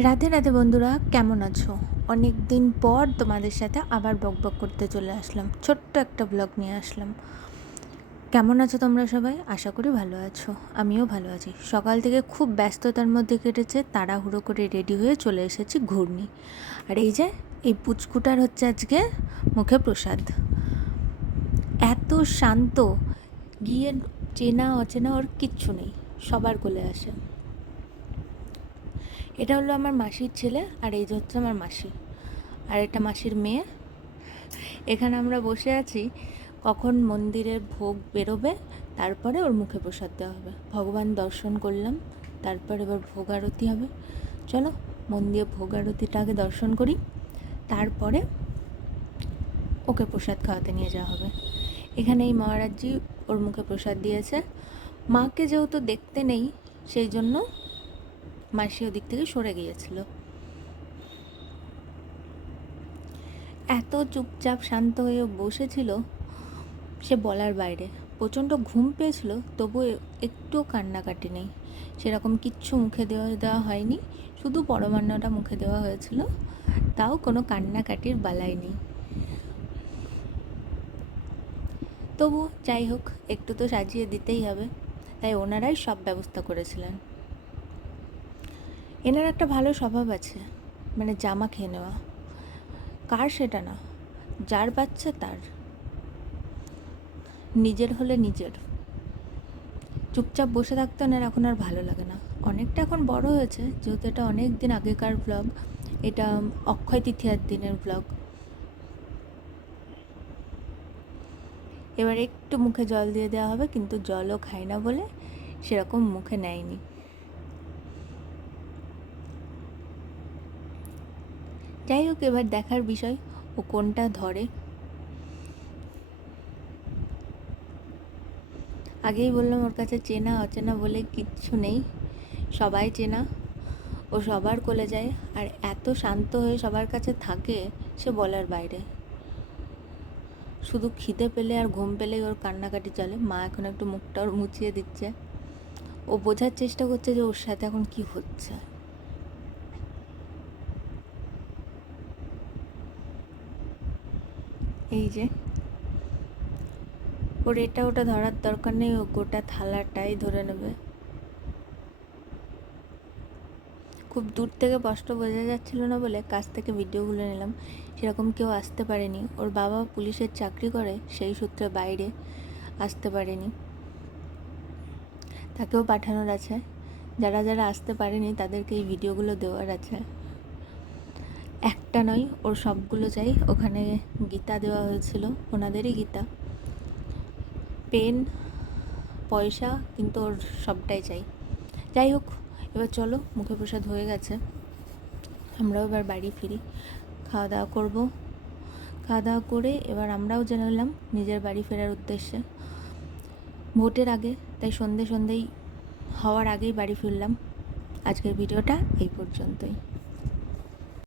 রাধে রাধে বন্ধুরা, কেমন আছো? অনেক দিন পর তোমাদের সাথে আবার বকবক করতে চলে আসলাম, ছোট্ট একটা ব্লগ নিয়ে আসলাম। কেমন আছো তোমরা সবাই? আশা করি ভালো আছো। আমিও ভালো আছি। সকাল থেকে খুব ব্যস্ততার মধ্যে কেটেছে, তাড়াহুড়ো করে রেডি হয়ে চলে এসেছি ঘুরনি। আর এই যে এই পুচকুটার হচ্ছে আজকে মুখে প্রসাদ। এত শান্ত, গিয়ে চেনা অচেনা ওর কিচ্ছু নেই, সবার কোলে আসে। এটা হলো আমার মাসির ছেলে, আর এই যে হচ্ছে আমার মাসি, আর এটা মাসির মেয়ে। এখানে আমরা বসে আছি, কখন মন্দিরের ভোগ বেরোবে, তারপরে ওর মুখে প্রসাদ দেওয়া হবে। ভগবান দর্শন করলাম, তারপর এবার ভোগ আরতি হবে। চলো মন্দিরে ভোগ আরতিটা আগে দর্শন করি, তারপরে ওকে প্রসাদ খাওয়াতে নিয়ে যাওয়া হবে। এখানে এই মহারাজজি ওর মুখে প্রসাদ দিয়েছে। মাকে যেহেতু দেখতে নেই, সেই জন্য মাসি ওদিক থেকে সরে গিয়েছিল। এত চুপচাপ শান্ত হয়ে বসেছিল, সে বলার বাইরে। প্রচণ্ড ঘুম পেয়েছিল, তবুও একটুও কান্নাকাটি নেই, সেরকম কিচ্ছু মুখে দেওয়া হয়নি। শুধু পরমান্নটা মুখে দেওয়া হয়েছিল, তাও কোনো কান্নাকাটির বালাই নেই। তবু যাই হোক, একটু তো সাজিয়ে দিতেই হবে, তাই ওনারাই সব ব্যবস্থা করেছিলেন। এনার একটা ভালো স্বভাব আছে, মানে জামা খেয়ে নেওয়া। কার সেটা না, যার বাচ্চা তার, নিজের হলে নিজের। চুপচাপ বসে থাকতে ওনার এখন আর ভালো লাগে না। অনেকটা এখন বড় হয়েছে, যেহেতু এটা অনেক দিন আগেকার ব্লগ, এটা অক্ষয় তৃতীয়ার দিনের ব্লগ। এবার একটু মুখে জল দিয়ে দেওয়া হবে, কিন্তু জলও খায় না বলে সেরকম মুখে নেয়নি। যাই হোক, এবার দেখার বিষয় ও কোনটা ধরে। আগেই বললাম ওর কাছে চেনা অচেনা বলে কিচ্ছু নেই, সবাই চেনা। ও সবার কোলে যায়, আর এত শান্ত হয়ে সবার কাছে থাকে, সে বলার বাইরে। শুধু খিদে পেলে আর ঘুম পেলেই ওর কান্নাকাটি চলে। মা এখন একটু মুখটা ওর মুছিয়ে দিচ্ছে। ও বোঝার চেষ্টা করছে যে ওর সাথে এখন কি হচ্ছে। এই যে ওর এটা ওটা ধরার দরকার নেই, ও গোটা থালাটাই ধরে নেবে। খুব দূর থেকে স্পষ্ট বোঝা যাচ্ছিল না বলে কাছ থেকে ভিডিওগুলো নিলাম। সেরকম কেউ আসতে পারেনি। ওর বাবা পুলিশের চাকরি করে, সেই সূত্রে বাইরে আসতে পারেনি, তাকেও পাঠানোর আছে। যারা যারা আসতে পারেনি তাদেরকে এই ভিডিওগুলো দেওয়ার আছে। একটা নয়, ওর সবগুলো চাই। ওখানে গীতা দেওয়া হয়েছিল, ওনাদেরই গীতা, পেন, পয়সা, কিন্তু ওর সবটাই চাই। যাই হোক, এবার চলো, মুখে প্রসাদ হয়ে গেছে, আমরাও এবার বাড়ি ফিরি, খাওয়া দাওয়া করবো। খাওয়া দাওয়া করে এবার আমরাও জেনে নিলাম নিজের বাড়ি ফেরার উদ্দেশ্যে। ভোটের আগে, তাই সন্ধেই হওয়ার আগেই বাড়ি ফিরলাম। আজকের ভিডিওটা এই পর্যন্তই।